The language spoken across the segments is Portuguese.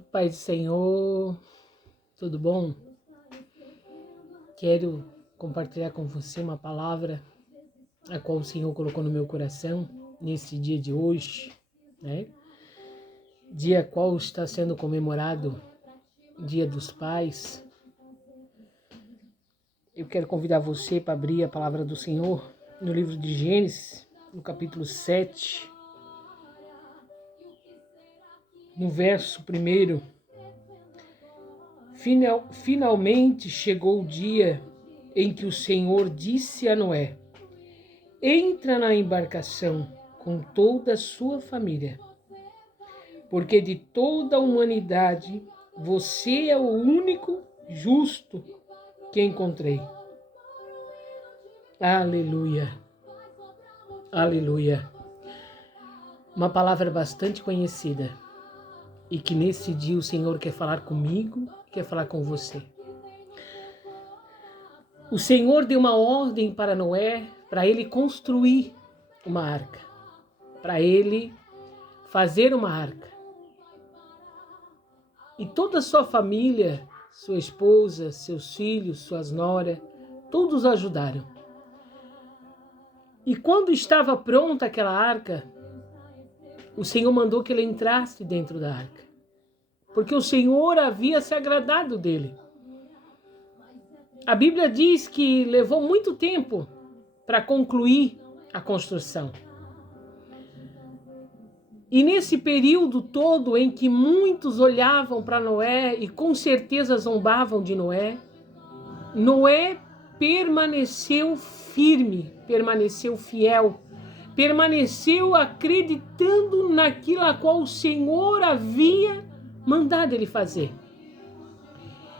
Pai do Senhor, tudo bom? Quero compartilhar com você uma palavra a qual o Senhor colocou no meu coração nesse dia de hoje, né? Dia qual está sendo comemorado, Dia dos Pais. Eu quero convidar você para abrir a palavra do Senhor no livro de Gênesis, no capítulo 7, no verso 1. Finalmente chegou o dia em que o Senhor disse a Noé: entra na embarcação com toda a sua família, porque de toda a humanidade você é o único justo que encontrei. Aleluia, aleluia. Uma palavra bastante conhecida e que nesse dia o Senhor quer falar comigo, quer falar com você. O Senhor deu uma ordem para Noé, para ele construir uma arca, para ele fazer uma arca. E toda a sua família, sua esposa, seus filhos, suas noras, todos ajudaram. E quando estava pronta aquela arca, o Senhor mandou que ele entrasse dentro da arca, porque o Senhor havia se agradado dele. A Bíblia diz que levou muito tempo para concluir a construção. E nesse período todo em que muitos olhavam para Noé e com certeza zombavam de Noé, Noé permaneceu firme, permaneceu fiel, permaneceu acreditando naquilo a qual o Senhor havia mandado ele fazer.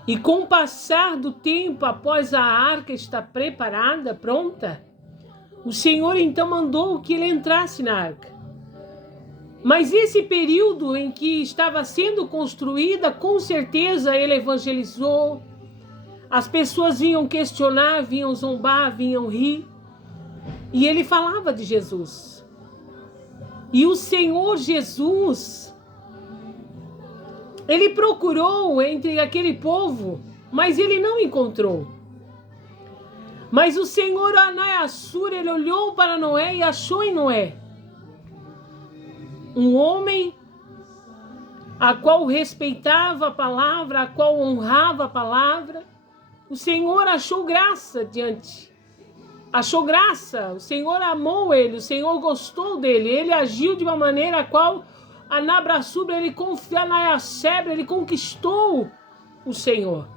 E com o passar do tempo, após a arca estar preparada, pronta, o Senhor então mandou que ele entrasse na arca. Mas esse período em que estava sendo construída, com certeza ele evangelizou. As pessoas vinham questionar, vinham zombar, vinham rir. E ele falava de Jesus. E o Senhor Jesus, ele procurou entre aquele povo, mas ele não encontrou. Mas o Senhor Anayassur, ele olhou para Noé e achou em Noé um homem a qual respeitava a palavra, a qual honrava a palavra. O Senhor achou graça achou graça, o Senhor amou ele, o Senhor gostou dele, ele agiu de uma maneira a qual Anabrasubra, ele conquistou o Senhor.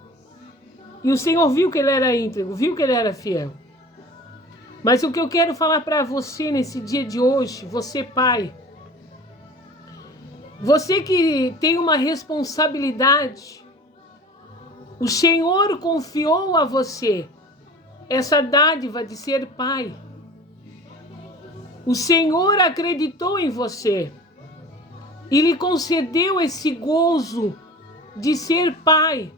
E o Senhor viu que ele era íntegro, viu que ele era fiel. Mas o que eu quero falar para você nesse dia de hoje, você pai, você que tem uma responsabilidade, o Senhor confiou a você essa dádiva de ser pai. O Senhor acreditou em você e lhe concedeu esse gozo de ser pai.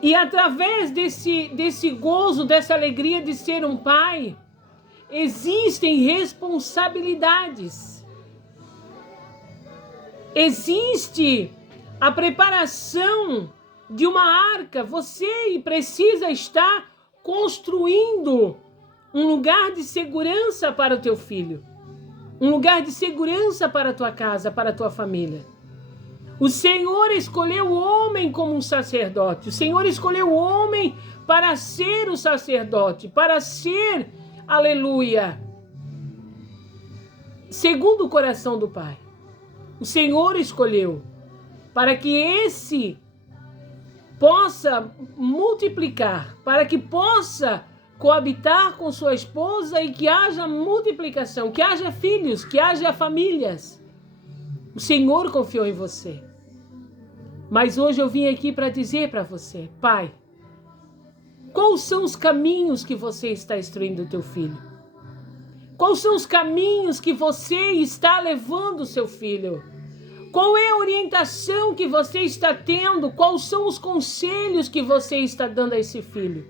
E através desse gozo, dessa alegria de ser um pai, existem responsabilidades. Existe a preparação de uma arca. Você precisa estar construindo um lugar de segurança para o teu filho. Um lugar de segurança para a tua casa, para a tua família. O Senhor escolheu o homem como um sacerdote. O Senhor escolheu o homem para ser o sacerdote, para ser, aleluia, segundo o coração do Pai. O Senhor escolheu para que esse possa multiplicar, para que possa coabitar com sua esposa e que haja multiplicação, que haja filhos, que haja famílias. O Senhor confiou em você. Mas hoje eu vim aqui para dizer para você, pai, quais são os caminhos que você está instruindo o teu filho? Quais são os caminhos que você está levando o seu filho? Qual é a orientação que você está tendo? Quais são os conselhos que você está dando a esse filho?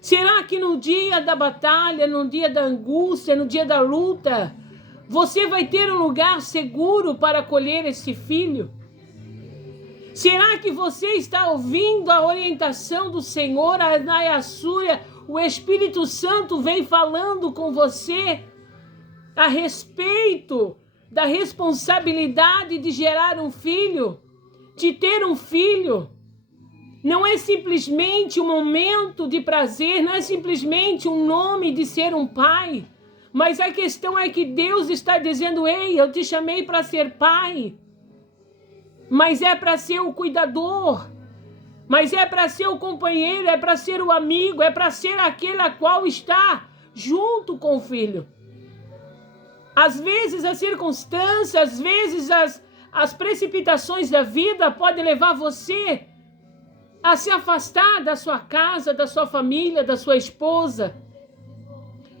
Será que no dia da batalha, no dia da angústia, no dia da luta, Você vai ter um lugar seguro para acolher esse filho? Será que você está ouvindo a orientação do Senhor, a Nayasúria? O Espírito Santo vem falando com você a respeito da responsabilidade de gerar um filho, de ter um filho. Não é simplesmente um momento de prazer, não é simplesmente um nome de ser um pai, mas a questão é que Deus está dizendo: ei, eu te chamei para ser pai, mas é para ser o cuidador, mas é para ser o companheiro, é para ser o amigo, é para ser aquele a qual está junto com o filho. Às vezes as circunstâncias, às vezes as precipitações da vida podem levar você a se afastar da sua casa, da sua família, da sua esposa,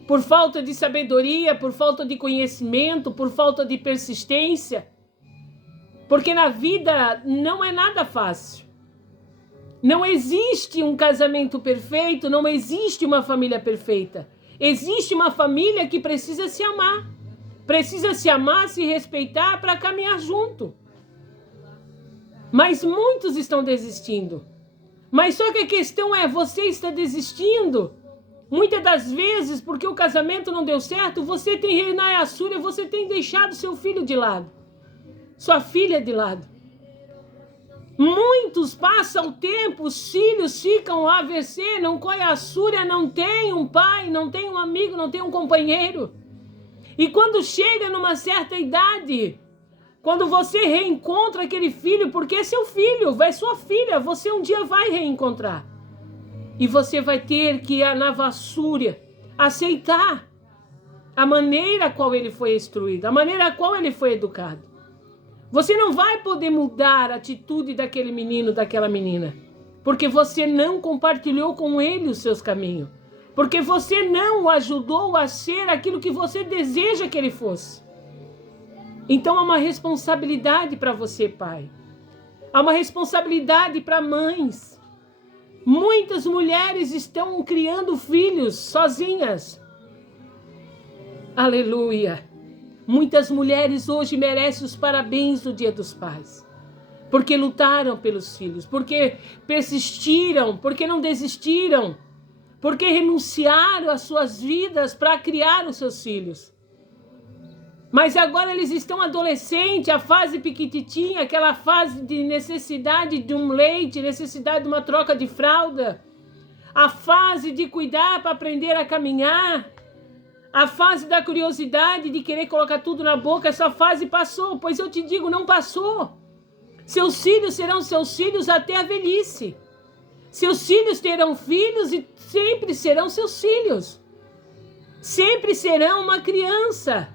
por falta de sabedoria, por falta de conhecimento, por falta de persistência. Porque na vida não é nada fácil. Não existe um casamento perfeito, não existe uma família perfeita. Existe uma família que precisa se amar. Precisa se amar, se respeitar para caminhar junto. Mas muitos estão desistindo. Mas só que a questão é, você está desistindo? Muitas das vezes, porque o casamento não deu certo, você tem Renayasúria, você tem deixado seu filho de lado. Sua filha de lado. Muitos passam o tempo, os filhos ficam AVC, não Koyasúria, não tem um pai, não tem um amigo, não tem um companheiro. E quando chega numa certa idade, quando você reencontra aquele filho, porque é seu filho, é sua filha, você um dia vai reencontrar. E você vai ter que, na Vassúria, aceitar a maneira a qual ele foi instruído, a maneira a qual ele foi educado. Você não vai poder mudar a atitude daquele menino, daquela menina, porque você não compartilhou com ele os seus caminhos, porque você não o ajudou a ser aquilo que você deseja que ele fosse. Então há uma responsabilidade para você, pai. Há uma responsabilidade para mães. Muitas mulheres estão criando filhos sozinhas. Aleluia. Muitas mulheres hoje merecem os parabéns do Dia dos Pais. Porque lutaram pelos filhos, porque persistiram, porque não desistiram, porque renunciaram às suas vidas para criar os seus filhos. Mas agora eles estão adolescentes, a fase piquititinha, aquela fase de necessidade de um leite, necessidade de uma troca de fralda, a fase de cuidar para aprender a caminhar, a fase da curiosidade de querer colocar tudo na boca. Essa fase passou, pois eu te digo, não passou. Seus filhos serão seus filhos até a velhice. Seus filhos terão filhos e sempre serão seus filhos. Sempre serão uma criança.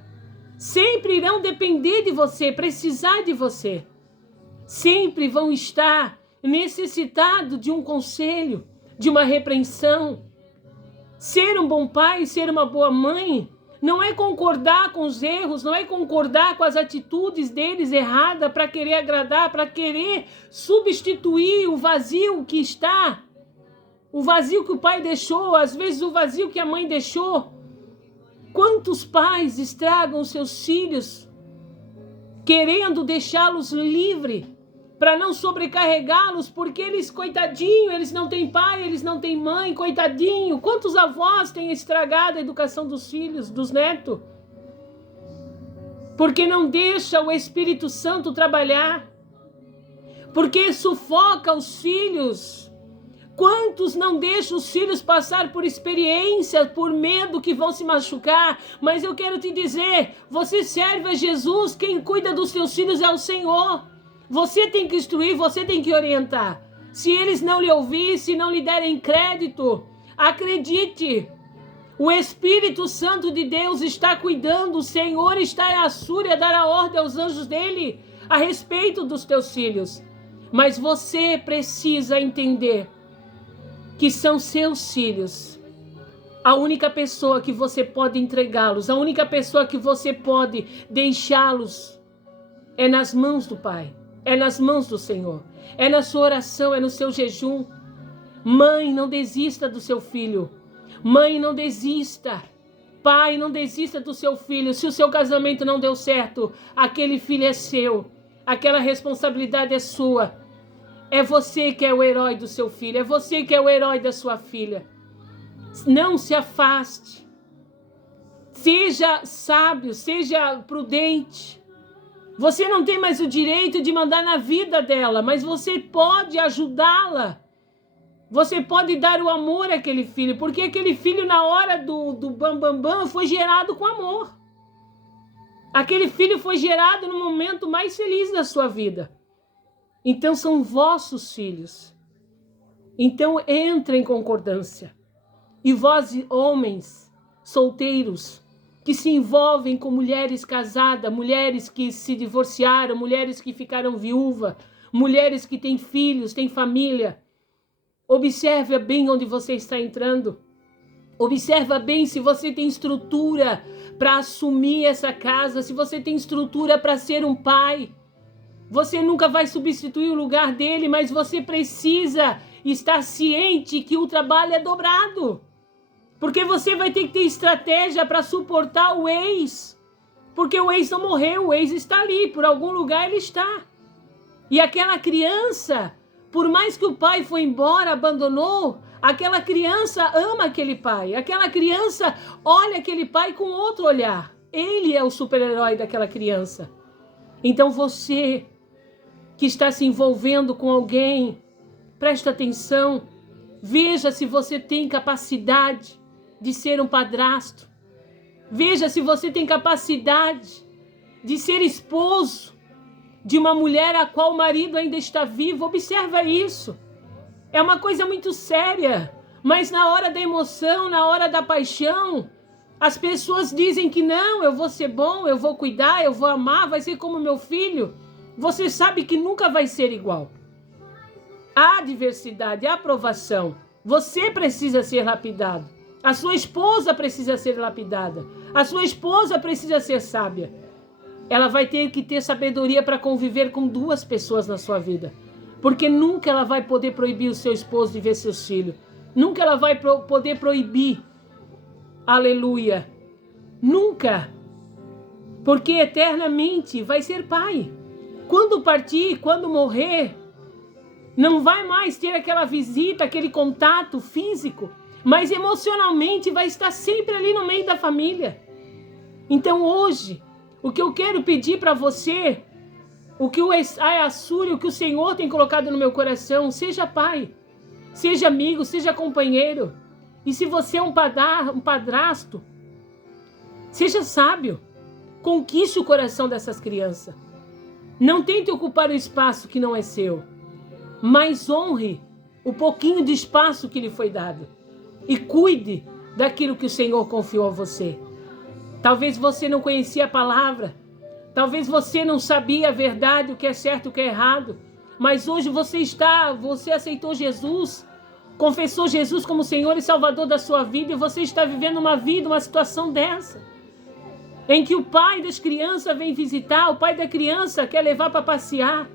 Sempre irão depender de você, precisar de você. Sempre vão estar necessitados de um conselho, de uma repreensão. Ser um bom pai, ser uma boa mãe, não é concordar com os erros, não é concordar com as atitudes deles erradas para querer agradar, para querer substituir o vazio que está, o vazio que o pai deixou, às vezes o vazio que a mãe deixou. Quantos pais estragam os seus filhos, querendo deixá-los livres, para não sobrecarregá-los, porque eles, coitadinho, eles não têm pai, eles não têm mãe, coitadinho. Quantos avós têm estragado a educação dos filhos, dos netos? Porque não deixa o Espírito Santo trabalhar, porque sufoca os filhos. Quantos não deixam os filhos passar por experiência, por medo que vão se machucar? Mas eu quero te dizer, você serve a Jesus, quem cuida dos seus filhos é o Senhor. Você tem que instruir, você tem que orientar. Se eles não lhe ouvirem, se não lhe derem crédito, acredite. O Espírito Santo de Deus está cuidando, o Senhor está em Assúria, dará ordem aos anjos dele a respeito dos teus filhos. Mas você precisa entender que são seus filhos. A única pessoa que você pode entregá-los, a única pessoa que você pode deixá-los é nas mãos do Pai, é nas mãos do Senhor, é na sua oração, é no seu jejum. Mãe, não desista do seu filho. Mãe, não desista. Pai, não desista do seu filho. Se o seu casamento não deu certo, aquele filho é seu. Aquela responsabilidade é sua. É você que é o herói do seu filho. É você que é o herói da sua filha. Não se afaste. Seja sábio, seja prudente. Você não tem mais o direito de mandar na vida dela, mas você pode ajudá-la. Você pode dar o amor àquele filho, porque aquele filho na hora do bam foi gerado com amor. Aquele filho foi gerado no momento mais feliz da sua vida. Então são vossos filhos. Então entra em concordância. E vós, homens solteiros, que se envolvem com mulheres casadas, mulheres que se divorciaram, mulheres que ficaram viúvas, mulheres que têm filhos, têm família, observe bem onde você está entrando. Observa bem se você tem estrutura para assumir essa casa, se você tem estrutura para ser um pai. Você nunca vai substituir o lugar dele, mas você precisa estar ciente que o trabalho é dobrado. Porque você vai ter que ter estratégia para suportar o ex. Porque o ex não morreu, o ex está ali, por algum lugar ele está. E aquela criança, por mais que o pai foi embora, abandonou, aquela criança ama aquele pai. Aquela criança olha aquele pai com outro olhar. Ele é o super-herói daquela criança. Então você que está se envolvendo com alguém, presta atenção. Veja se você tem capacidade de ser um padrasto. Veja se você tem capacidade de ser esposo de uma mulher a qual o marido ainda está vivo. Observa isso. É uma coisa muito séria. Mas na hora da emoção, na hora da paixão, as pessoas dizem que não, eu vou ser bom, eu vou cuidar, eu vou amar, vai ser como meu filho. Você sabe que nunca vai ser igual. Há diversidade, há aprovação. Você precisa ser lapidado. A sua esposa precisa ser lapidada. A sua esposa precisa ser sábia. Ela vai ter que ter sabedoria para conviver com duas pessoas na sua vida. Porque nunca ela vai poder proibir o seu esposo de ver seus filhos. Nunca ela vai poder proibir. Aleluia. Nunca. Porque eternamente vai ser pai. Quando partir, quando morrer, não vai mais ter aquela visita, aquele contato físico, mas emocionalmente vai estar sempre ali no meio da família. Então hoje, o que eu quero pedir para você, o que o Assúrio, o que o Senhor tem colocado no meu coração, seja pai, seja amigo, seja companheiro. E se você é um padrasto, seja sábio, conquiste o coração dessas crianças. Não tente ocupar o espaço que não é seu, mas honre o pouquinho de espaço que lhe foi dado. E cuide daquilo que o Senhor confiou a você. Talvez você não conhecia a palavra. Talvez você não sabia a verdade, o que é certo e o que é errado. Mas hoje você aceitou Jesus, confessou Jesus como Senhor e Salvador da sua vida, e você está vivendo uma situação dessa, em que o pai das crianças vem visitar, o pai da criança quer levar para passear.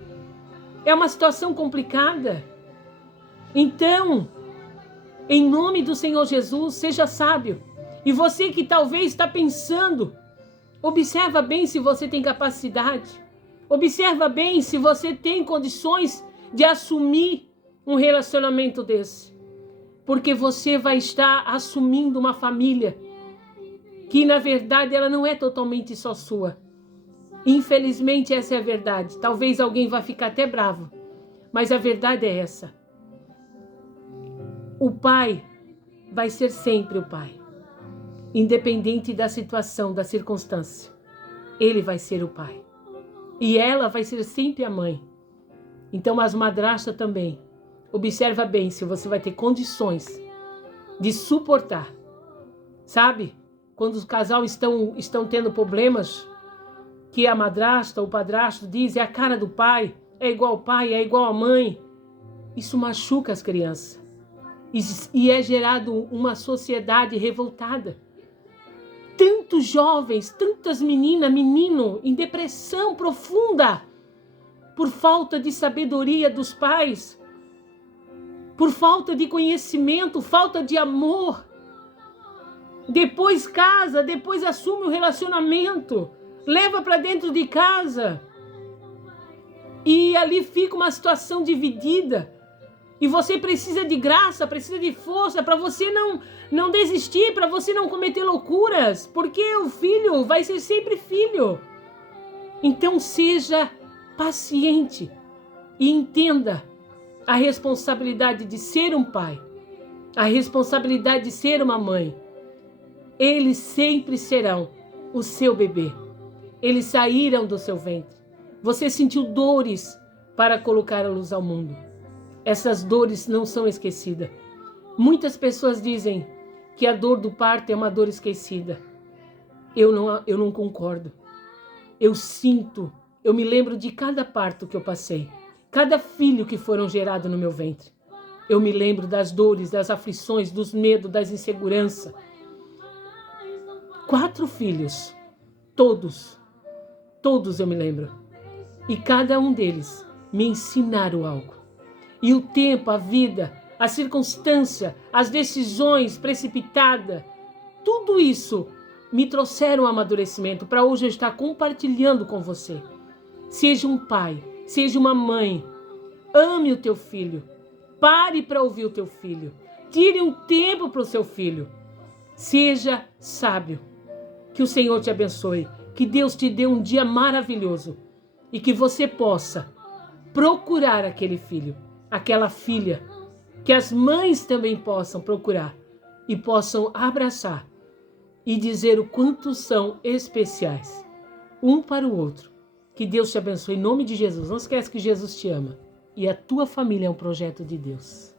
É uma situação complicada. Então, em nome do Senhor Jesus, seja sábio. E você que talvez está pensando, observa bem se você tem capacidade. Observa bem se você tem condições de assumir um relacionamento desse. Porque você vai estar assumindo uma família que, na verdade, ela não é totalmente só sua. Infelizmente, essa é a verdade. Talvez alguém vá ficar até bravo, mas a verdade é essa. O pai vai ser sempre o pai. Independente da situação, da circunstância. Ele vai ser o pai. E ela vai ser sempre a mãe. Então as madrastas também. Observa bem se você vai ter condições de suportar. Sabe? Quando os casais estão tendo problemas, que a madrasta ou o padrasto diz, é a cara do pai, é igual ao pai, é igual à mãe. Isso machuca as crianças. E é gerado uma sociedade revoltada. Tantos jovens, tantas meninas, menino em depressão profunda, por falta de sabedoria dos pais, por falta de conhecimento, falta de amor. Depois casa, depois assume o relacionamento, leva para dentro de casa. E ali fica uma situação dividida. E você precisa de graça, precisa de força para você não desistir, para você não cometer loucuras, porque o filho vai ser sempre filho. Então seja paciente e entenda a responsabilidade de ser um pai, a responsabilidade de ser uma mãe. Eles sempre serão o seu bebê. Eles saíram do seu ventre. Você sentiu dores para colocá-los ao mundo. Essas dores não são esquecidas. Muitas pessoas dizem que a dor do parto é uma dor esquecida. Eu não concordo. Eu sinto, eu me lembro de cada parto que eu passei, cada filho que foram gerados no meu ventre. Eu me lembro das dores, das aflições, dos medos, das inseguranças. 4 filhos, todos eu me lembro. E cada um deles me ensinaram algo. E o tempo, a vida, a circunstância, as decisões precipitadas, tudo isso me trouxeram um amadurecimento para hoje eu estar compartilhando com você. Seja um pai, seja uma mãe, ame o teu filho, pare para ouvir o teu filho, tire um tempo para o seu filho, seja sábio. Que o Senhor te abençoe, que Deus te dê um dia maravilhoso e que você possa procurar aquele filho, aquela filha, que as mães também possam procurar e possam abraçar e dizer o quanto são especiais, um para o outro. Que Deus te abençoe em nome de Jesus. Não esquece que Jesus te ama e a tua família é um projeto de Deus.